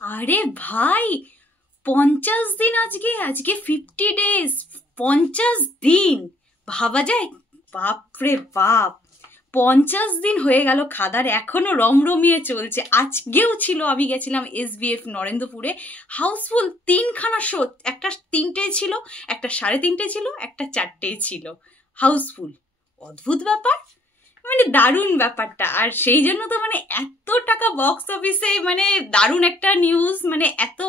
আরে ভাই, 50 দিন, আজকে আজকে 50 ডেজ, 50 দিন ভাবা যায়? বাপরে বাপ, 50 দিন হয়ে গেল খাদার, এখনো রমরমিয়ে চলছে। আজকেও ছিল, আমি গেছিলাম SBF নরেন্দ্রপুরে, হাউসফুল, 3খানা শো, একটা 3টে ছিল, একটা 3:30 ছিল, একটা 4টে ছিল, হাউসফুল। অদ্ভুত ব্যাপার, মানে দারুণ ব্যাপারটা। আর সেই জন্য তো মানে এত টাকা বক্স অফিসে, মানে দারুণ একটা নিউজ, মানে এত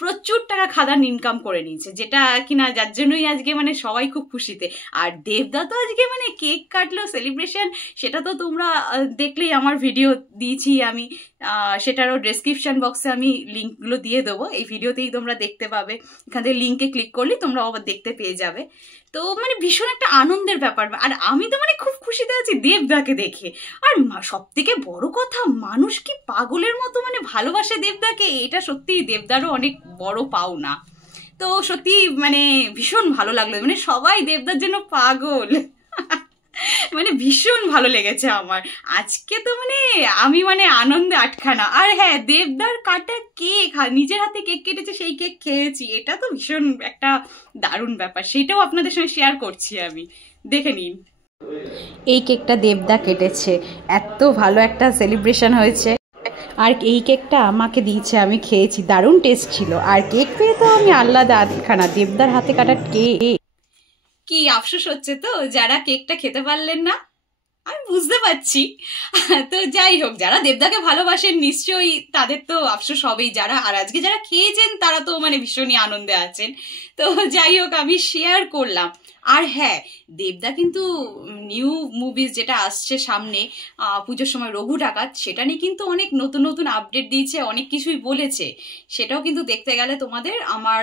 প্রচুর টাকা খাদান ইনকাম করে নিয়েছে, যেটা কিনা যার জন্যই আজকে মানে সবাই খুব খুশিতে। আর দেবদা তো আজকে মানে কেক কাটলো, সেলিব্রেশন, সেটা তো তোমরা দেখলেই, আমার ভিডিও দিয়েছি আমি, সেটারও ডেসক্রিপশন বক্সে আমি লিঙ্কগুলো দিয়ে দেবো, এই ভিডিওতেই তোমরা দেখতে পাবে, এখান থেকে লিঙ্কে ক্লিক করলে তোমরা আবার দেখতে পেয়ে যাবে। তো মানে ভীষণ একটা আনন্দের ব্যাপার, আর আমি তো মানে খুব খুশিতে আছি দেবদাকে দেখে। আর সব থেকে বড় কথা, মানুষ কি পাগলের মতো মানে ভালোবাসে দেবদাকে, এটা সত্যি দেবদারও অনেক বড় পাওনা। তো সত্যি মানে ভীষণ ভালো লাগলো, মানে সবাই দেবদার জন্য পাগল। মানে ভীষণ ভালো লেগেছে আমার আজকে, তো মানে আমি মানে আনন্দে আটখানা। আর হ্যাঁ, দেবদার কাটা কেক, নিজের হাতে কেক কেটেছে, সেই কেক খেয়েছি, এটা তো ভীষণ একটা দারুণ ব্যাপার, সেটাও আপনাদের সঙ্গে শেয়ার করছি আমি, দেখে নিন। এই কেকটা দেবদা কেটেছে, এত ভালো একটা সেলিব্রেশন হয়েছে। আর এই কেকটা আমাকে দিয়েছে, আমি খেয়েছি, দারুণ টেস্ট ছিল। আর কেক পেয়ে তো আমি আল্লাদা আটখানা, দেবদার হাতে কাটা কেক। কি আফসোস হচ্ছে তো যারা কেকটা খেতে পারলেন না, আমি বুঝতে পারছি। তো যাই হোক, যারা দেবদাকে ভালোবাসেন নিশ্চয়ই তাদের তো আফসোস হবেই, যারা আর আজকে যারা খেয়েছেন তারা তো মানে ভীষণই আনন্দে আছেন। তো যাই হোক, আমি শেয়ার করলাম। আর হ্যাঁ, দেবদা কিন্তু নিউ মুভিজ যেটা আসছে সামনে, পুজোর সময় রঘু ডাকাত, সেটা নিয়ে কিন্তু অনেক নতুন নতুন আপডেট দিয়েছে, অনেক কিছুই বলেছে। সেটাও কিন্তু দেখতে গেলে তোমাদের আমার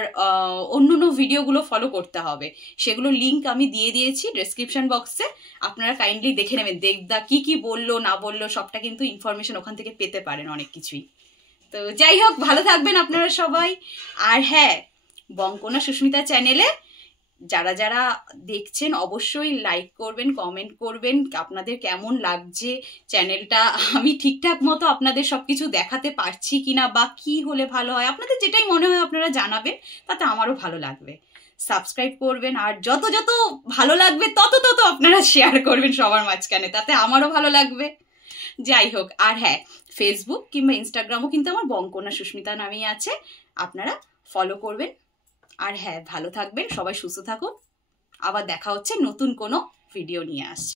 অন্য ভিডিওগুলো ফলো করতে হবে, সেগুলো লিঙ্ক আমি দিয়ে দিয়েছি ডেসক্রিপশন বক্সে, আপনারা কাইন্ডলি দেখে নেবেন দেবদা কি কি বললো না বললো, সবটা কিন্তু ইনফরমেশন ওখান থেকে পেতে পারেন, অনেক কিছুই। তো যাই হোক, ভালো থাকবেন আপনারা সবাই। আর হ্যাঁ, বঙ্কনা সুস্মিতা চ্যানেলে যারা যারা দেখছেন অবশ্যই লাইক করবেন, কমেন্ট করবেন, আপনাদের কেমন লাগছে চ্যানেলটা, আমি ঠিকঠাক মতো আপনাদের সবকিছু দেখাতে পারছি কিনা, বা কি হলে ভালো হয়, আপনাদের যেটাই মনে হয় আপনারা জানাবেন, তাতে আমারও ভালো লাগবে। সাবস্ক্রাইব করবেন, আর যত যত ভালো লাগবে তত তত আপনারা শেয়ার করবেন সবার মাঝখানে, তাতে আমারও ভালো লাগবে। যাই হোক, আর হ্যাঁ, ফেসবুক কিংবা ইনস্টাগ্রামও কিন্তু আমার বঙ্কনা সুস্মিতা নামেই আছে, আপনারা ফলো করবেন। আর হ্যাঁ, ভালো থাকবেন সবাই, সুস্থ থাকুন, আবার দেখা হচ্ছে নতুন কোনো ভিডিও নিয়ে আসছি।